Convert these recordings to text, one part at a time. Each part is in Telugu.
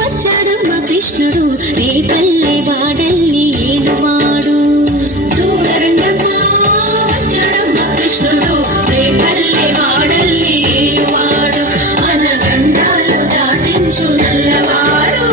వచ్చాడమ్మ కృష్ణుడు ఏ పల్లె వాడల్లి ఏలువాడు. చూడరండమ్మా వచ్చాడమ్మ కృష్ణుడు ఏ పల్లె వాడల్లి ఏలువాడు. అనగండాలు దాటించు నల్లవాడు.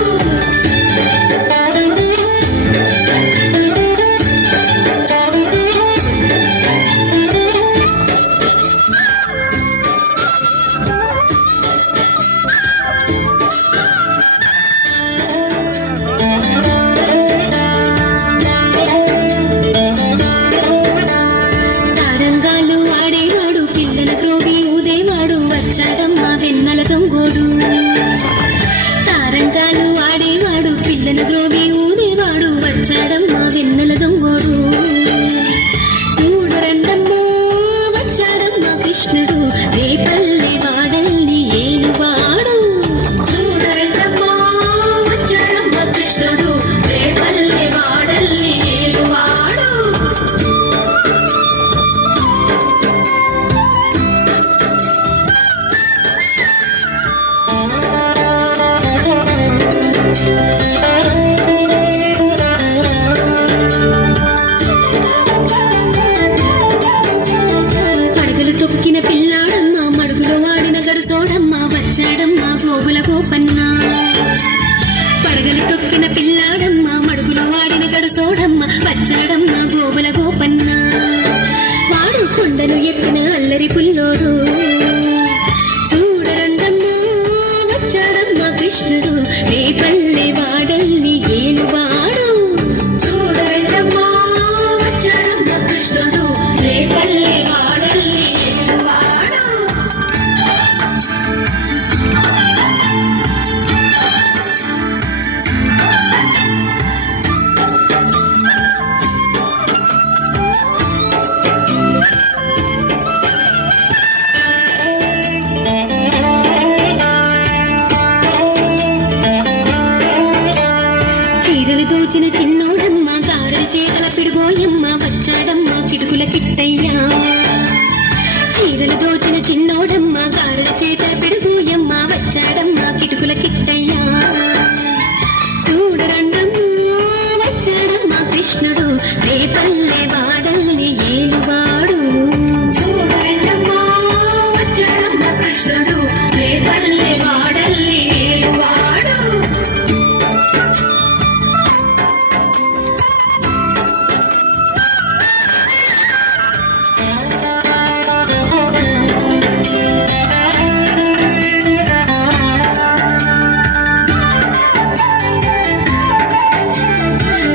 వెన్నెల దొంగోడు తారంగాలు ఆడేవాడు పిల్లల ద్రోవి ఊదేవాడు వచ్చాడమ్మా వెన్నెల దొంగోడు. చూడరండమ్మా వచ్చాడమ్మా కృష్ణుడు ఏ పల్లె వాడల్ని ఏలువాడు. చూడరండమ్మా వచ్చాడమ్మా కృష్ణుడు ఏ పల్లె వాడల్ని ఏలువాడు. పడగలు తొక్కిన పిల్లాడమ్మ మడుగులో వాడిన గడుసోడమ్మ వచ్చాడమ్మ గోగుల గోపన్న. పడగలు తొక్కిన పిల్లాడమ్మ మడుగులో వాడిన గడుసోడమ్మ వచ్చాడమ్మ గోగుల గోపన్న. వాడు కొండను ఎక్కిన అల్లరి పుల్లోడు. చూడరండమ్మా వచ్చాడమ్మ కృష్ణుడు ఏ పల్లె వాడల్ని ఏలువాడు. చూడరండమ్మా వచ్చాడమ్మ కృష్ణుడు ఏ పల్లె వాడల్ని ఏలువాడు. చీరలు దోచిన చిన్నోడమ్మ గారెల చేతల పిడుగోయమ్మ వచ్చాడమ్మ కిటుకుల కిట్టయ్యా. చీరలు దోచిన చిన్నోడమ్మ గారెల చేతల పిడుగోయమ్మ వచ్చాడమ్మ కిటుకుల కిట్టయ్యా. చూడరండమ్మా వచ్చాడమ్మ కృష్ణుడు ఏ పల్లె వాడల్ని ఏలువాడు. చూడరండమ్మా వచ్చాడమ్మ కృష్ణుడు ఏ పల్లె వాడల్ని ఏలువాడు.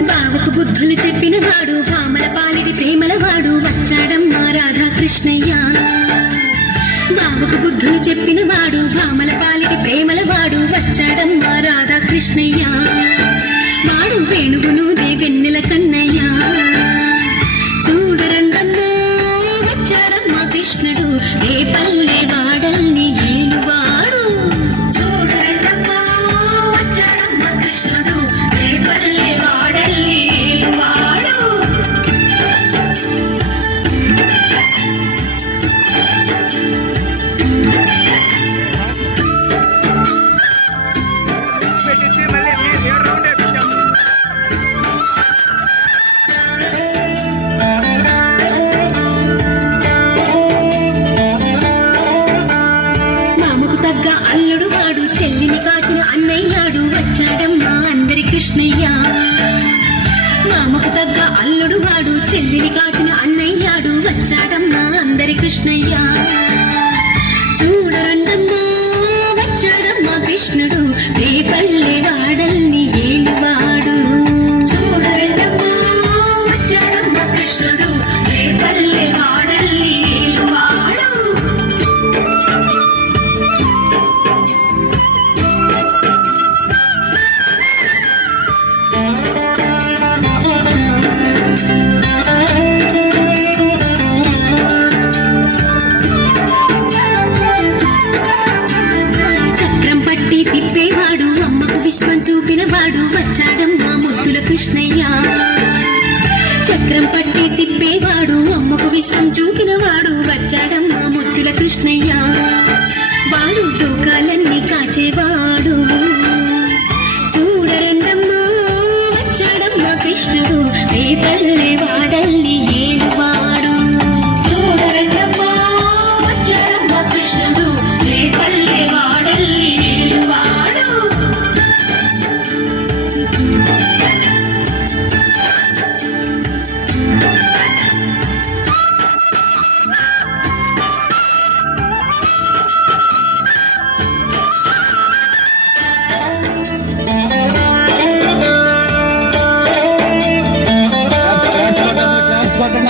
బావకు బుద్ధులు చెప్పిన వాడు భామల పాలిడి ప్రేమల వాడు వచ్చాడమ్మా రాధాకృష్ణయ్య. బావకు బుద్ధులు చెప్పిన వాడు భామల పాలిడి ప్రేమల వాడు వచ్చాడమ్మా రాధాకృష్ణయ్య. వాడు వేణుగును వెన్నెల కన్నయ్య. చూడరండమ్మా వచ్చాడమ్మా కృష్ణుడు ఏ పల్లె వాడల్ని ఏలువాడు. చూడరండమ్మా వచ్చాడమ్మా కృష్ణుడు ఏ పల్లె వాడల్ని ఏలువాడు. పెట్టించి మళ్ళీ 7 రౌండ్ వేయించాము. మామకు తగ్గ అల్లుడు వాడు చెల్లిని కాచిన అన్నయ్యాడు వచ్చాడమ్మా అందరి కృష్ణయ్య. మామకు తగ్గ అల్లుడు వాడు చెల్లిని కాచిన అన్నయ్యాడు వచ్చాడమ్మా అందరి కృష్ణయ్య. చూడరండమ్మా వచ్చాడమ్మా కృష్ణుడు ఏ పల్లె వాడల్ని ఏలువాడు. చూడరండమ్మా వచ్చాడమ్మా కృష్ణుడు ఏ పల్లె వాడల్ని ఏలువాడు. చక్రం పట్టి తిప్పేవాడు అమ్మకు విశ్వం చూపినవాడు వచ్చాడమ్మా ముద్దుల కృష్ణయ్య. చక్రం పట్టి తిప్పేవాడు అమ్మకు విశ్వం చూపినవాడు వచ్చాడమ్మా ముద్దుల కృష్ణయ్య. వాడు లోకాలన్నీ కాచేవాడు.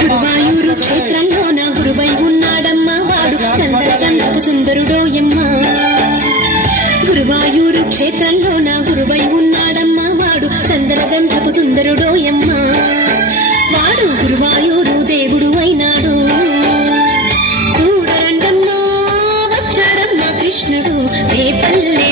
గురువాయూరు క్షేత్రంలో నా గురువై ఉన్నాడమ్మా వాడు చంద్రగంధపు సుందరుడోయమ్మ గురువాయూరు క్షేత్రంలో నా గురువై ఉన్నాడమ్మా వాడు చంద్రగంధపు సుందరుడోయమ్మ వాడు గురువాయూరు దేవుడు అయినాడు చూడరండమ్మా వచ్చాడమ్మా కృష్ణుడు రేపల్లె